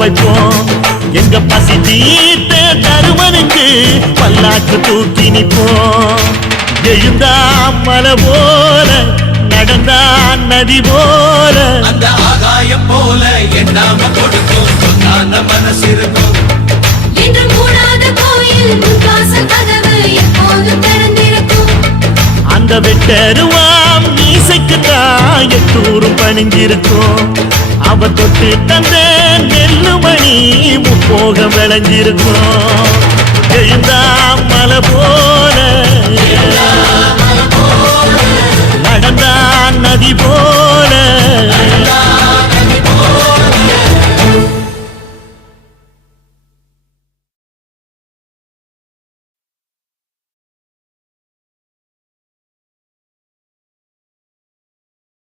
வைப்போம். எங்க பசி தீர்த்த தருமனுக்கு பல்லாக்கு தூக்கி நிற்போம். எழுந்தா மலை போல நடந்தா நதி போல அந்த ஆகாயம் போல எண்ணாம கொடுக்கும் சொன்னான மனசு இருக்கும். என்று மூடாத கோயில் முன்வாசல் கதவு எப்போதும் திறந்திருக்கும். அந்த வெட்டருவாம் மீசைக்குத்தான் எட்டூரும் பணிஞ்சிருக்கும். அவ தொட்டு தந்த நெல்லுமணி முப்போக விளைஞ்சிருக்கும். எழுந்தா மலை போல நடந்தா நதி போல